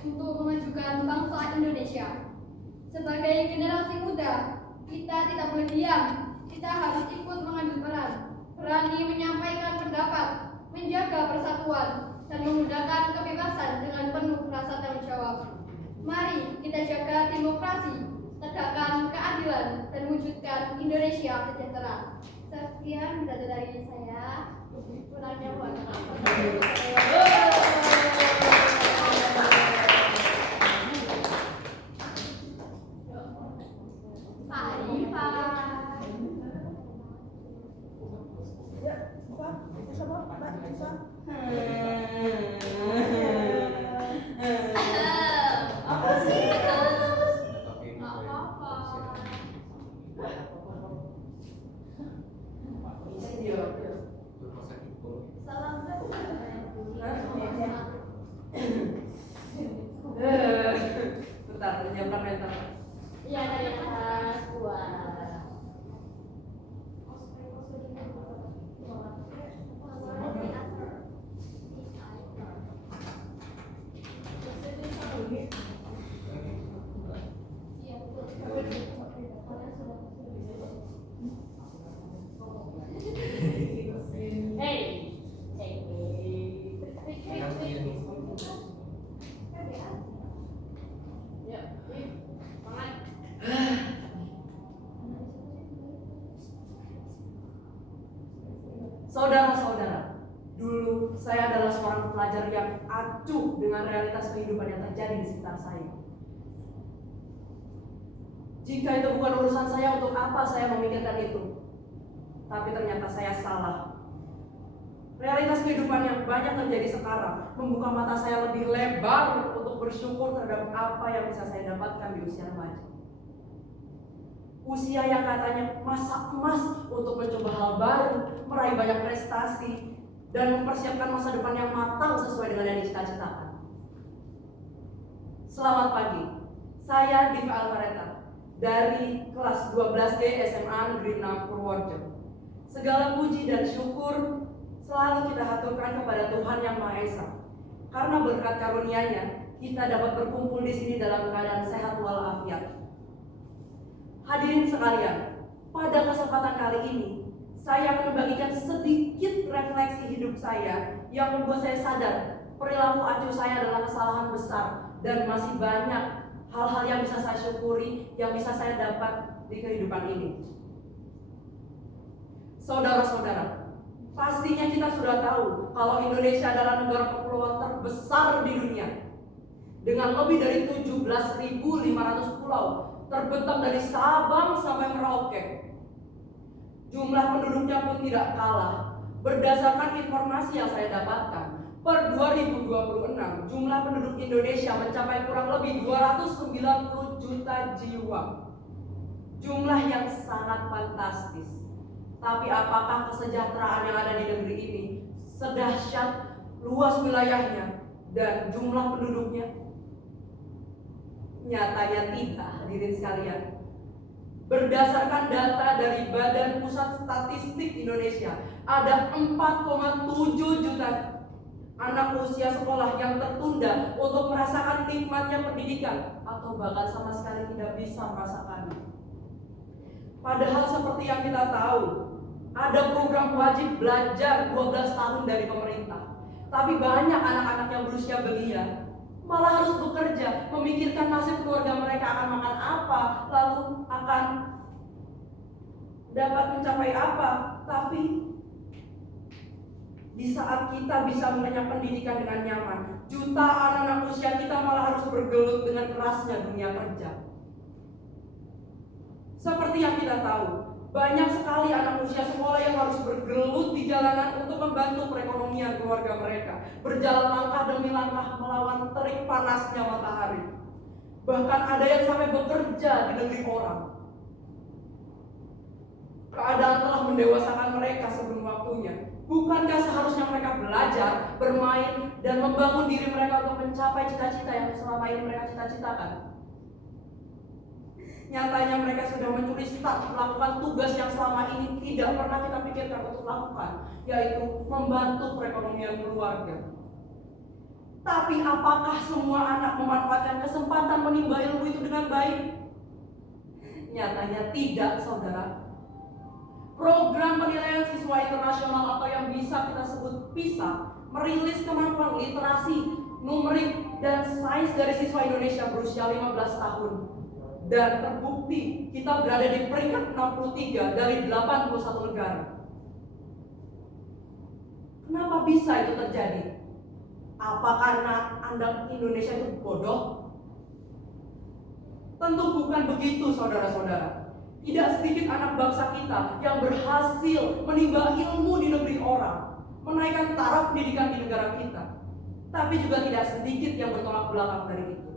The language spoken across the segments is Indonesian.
untuk memajukan bangsa Indonesia. Sebagai generasi muda, kita tidak boleh diam. Kita harus ikut mengambil peran, berani menyampaikan pendapat, menjaga persatuan, dan menggunakan kebebasan dengan penuh rasa tanggung jawab. Mari kita jaga demokrasi, tegakkan keadilan, dan wujudkan Indonesia sejahtera. Sekian dari saya. Kurangnya mohon maaf. Pak Rifa. Ya, sama Mbak Rifa. Apa sih? Nggak apa-apa. Salam Bentar, menyiapkan mental. Iya, dari atas dua. Saudara-saudara, dulu saya adalah seorang pelajar yang acuh dengan realitas kehidupan yang terjadi di sekitar saya. Jika itu bukan urusan saya, untuk apa saya memikirkan itu? Tapi ternyata saya salah. Realitas kehidupan yang banyak terjadi sekarang membuka mata saya lebih lebar untuk bersyukur terhadap apa yang bisa saya dapatkan di usia remaja. Usia yang katanya masa emas untuk mencoba hal baru, meraih banyak prestasi, dan mempersiapkan masa depan yang matang sesuai dengan yang dicita-citakan. Selamat pagi, saya Diva Alvareta dari kelas 12D SMA Negeri 6 Purworejo. Segala puji dan syukur selalu kita haturkan kepada Tuhan Yang Maha Esa, karena berkat karunia-Nya kita dapat berkumpul di sini dalam keadaan sehat walafiat. Hadirin sekalian, pada kesempatan kali ini saya akan membagikan sedikit refleksi hidup saya yang membuat saya sadar perilaku acuh saya adalah kesalahan besar dan masih banyak hal-hal yang bisa saya syukuri, yang bisa saya dapat di kehidupan ini. Saudara-saudara, pastinya kita sudah tahu kalau Indonesia adalah negara kepulauan terbesar di dunia dengan lebih dari 17.500 pulau terbentang dari Sabang sampai Merauke. Jumlah penduduknya pun tidak kalah. Berdasarkan informasi yang saya dapatkan, per 2026 jumlah penduduk Indonesia mencapai kurang lebih 290 juta jiwa. Jumlah yang sangat fantastis. Tapi apakah kesejahteraan yang ada di negeri ini sedahsyat luas wilayahnya dan jumlah penduduknya? Nyatanya tidak, hadirin sekalian. Berdasarkan data dari Badan Pusat Statistik Indonesia, ada 4,7 juta anak usia sekolah yang tertunda untuk merasakan nikmatnya pendidikan, atau bahkan sama sekali tidak bisa merasakannya. Padahal seperti yang kita tahu, ada program wajib belajar 12 tahun dari pemerintah. Tapi banyak anak-anak yang berusia belia malah harus bekerja, memikirkan nasib keluarga mereka akan makan apa, lalu akan dapat mencapai apa. Tapi di saat kita bisa mengenyam pendidikan dengan nyaman, jutaan anak usia kita malah harus bergelut dengan kerasnya dunia kerja. Seperti yang kita tahu, banyak sekali anak usia sekolah yang harus bergelut di jalanan untuk membantu perekonomian keluarga mereka, berjalan langkah demi langkah melawan terik panasnya matahari. Bahkan ada yang sampai bekerja di negeri orang. Keadaan telah mendewasakan mereka sebelum waktunya. Bukankah seharusnya mereka belajar, bermain, dan membangun diri mereka untuk mencapai cita-cita yang selama ini mereka cita-citakan? Nyatanya mereka sudah mencuri start melakukan tugas yang selama ini tidak pernah kita pikirkan untuk lakukan, yaitu membantu perekonomian keluarga. Tapi apakah semua anak memanfaatkan kesempatan menimba ilmu itu dengan baik? Nyatanya tidak, saudara. Program penilaian siswa internasional atau yang bisa kita sebut PISA merilis kemampuan literasi, numerik, dan sains dari siswa Indonesia berusia 15 tahun. Dan terbukti kita berada di peringkat 63 dari 81 negara. Kenapa bisa itu terjadi? Apa karena anak Indonesia itu bodoh? Tentu bukan begitu, saudara-saudara. Tidak sedikit anak bangsa kita yang berhasil menimba ilmu di negeri orang, menaikkan taraf pendidikan di negara kita. Tapi juga tidak sedikit yang bertolak belakang dari itu.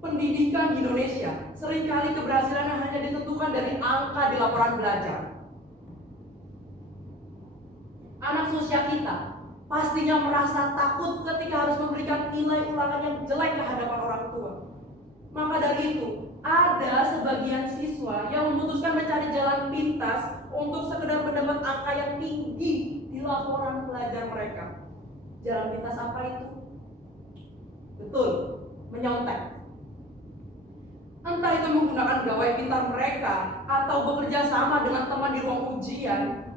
Pendidikan di Indonesia seringkali keberhasilannya hanya ditentukan dari angka di laporan belajar. Anak seusia kita pastinya merasa takut ketika harus memberikan nilai ulangan yang jelek ke hadapan orang tua. Maka dari itu, ada sebagian siswa yang memutuskan mencari jalan pintas untuk sekedar mendapat angka yang tinggi di laporan belajar mereka. Jalan pintas apa itu? Betul, menyontek. Entah itu menggunakan gawai pintar mereka atau bekerja sama dengan teman di ruang ujian.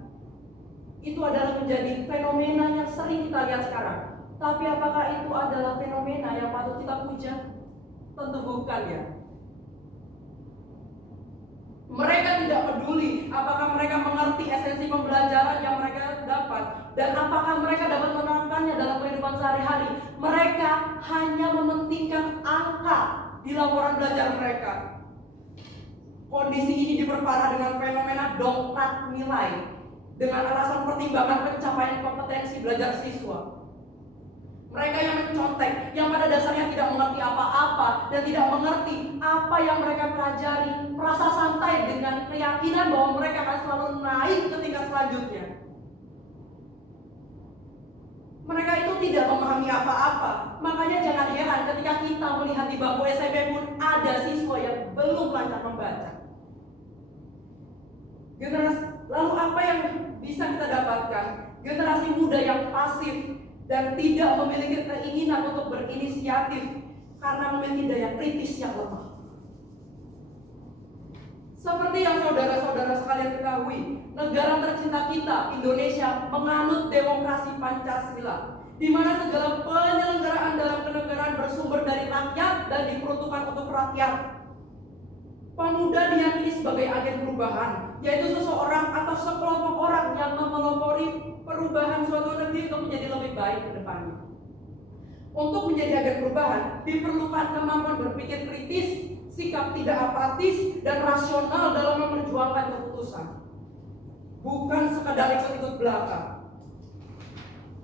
Itu adalah menjadi fenomena yang sering kita lihat sekarang. Tapi apakah itu adalah fenomena yang patut kita puja? Tentu bukan, ya. Mereka tidak peduli apakah mereka mengerti esensi pembelajaran yang mereka dapat dan apakah mereka dapat menerapkannya dalam kehidupan sehari-hari. Mereka hanya mementingkan angka di laporan belajar mereka. Kondisi ini diperparah dengan fenomena dongkrak nilai dengan alasan pertimbangan pencapaian kompetensi belajar siswa. Mereka yang mencontek, yang pada dasarnya tidak mengerti apa-apa dan tidak mengerti apa yang mereka pelajari, merasa santai dengan keyakinan bahwa mereka akan selalu naik ke tingkat selanjutnya. Mereka itu tidak memahami apa-apa. Makanya jangan heran ketika kita melihat di bangku SMP pun ada siswa yang belum lancar membaca. Lalu apa yang bisa kita dapatkan? Generasi muda yang pasif dan tidak memiliki keinginan untuk berinisiatif karena memiliki daya kritis yang lemah. Seperti yang saudara-saudara sekalian ketahui, negara tercinta kita, Indonesia, menganut demokrasi Pancasila, di mana segala penyelenggaraan dalam kenegaraan bersumber dari rakyat dan diperuntukkan untuk rakyat. Pemuda diyakini sebagai agen perubahan, yaitu seseorang atau sekelompok orang yang mempelopori perubahan suatu negeri untuk menjadi lebih baik ke depannya. Untuk menjadi agen perubahan, diperlukan kemampuan berpikir kritis, sikap tidak apatis, dan rasional dalam memperjuangkan keputusan. Bukan sekadar ikut-ikut belakang.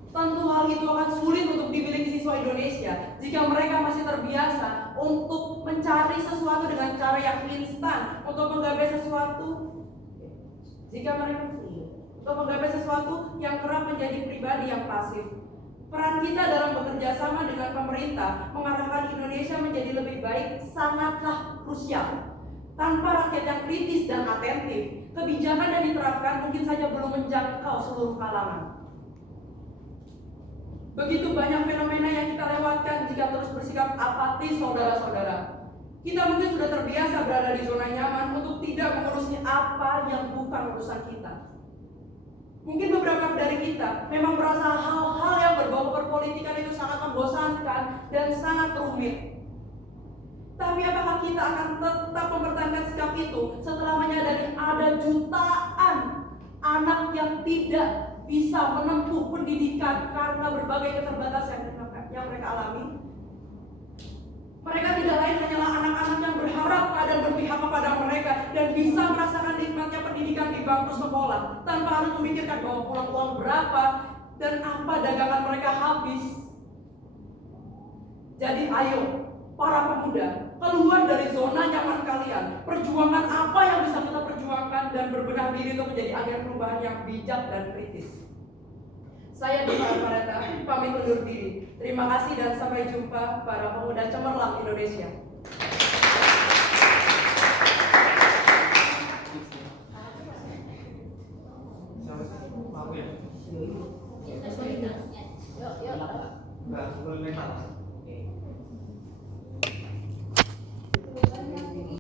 Tentu hal itu akan sulit untuk dimiliki siswa Indonesia jika mereka masih terbiasa untuk mencari sesuatu dengan cara yang instan untuk menggapai sesuatu. Jika mereka untuk menggapai sesuatu yang kerap menjadi pribadi yang pasif. Peran kita dalam bekerja sama dengan pemerintah mengarahkan Indonesia menjadi lebih baik sangatlah krusial. Tanpa rakyat yang kritis dan atentif, kebijakan yang diterapkan mungkin saja belum menjangkau seluruh kalangan. Begitu banyak fenomena yang kita lewatkan jika terus bersikap apatis, saudara-saudara. Kita mungkin sudah terbiasa berada di zona nyaman untuk tidak mengurusi apa yang bukan urusan kita. Mungkin beberapa dari kita memang merasa hal-hal yang berbau perpolitikan itu sangat membosankan dan sangat rumit. Tapi apakah kita akan tetap mempertahankan sikap itu setelah menyadari ada jutaan anak yang tidak bisa menempuh pendidikan karena berbagai keterbatasan yang mereka alami? Mereka tidak lain hanyalah anak-anak yang berharap keadaan berpihak kepada mereka dan bisa merasakan nikmatnya pendidikan di bangku sekolah tanpa harus memikirkan bahwa pulang uang berapa dan apa dagangan mereka habis. Jadi ayo para pemuda, keluar dari zona nyaman kalian. Perjuangan apa yang bisa kita perjuangkan dan berbenah diri untuk menjadi agen perubahan yang bijak dan kritis. Saya Diva Alvareta, pamit undur diri. Terima kasih dan sampai jumpa para pemuda cemerlang Indonesia. Yuk. Enggak, boleh mental.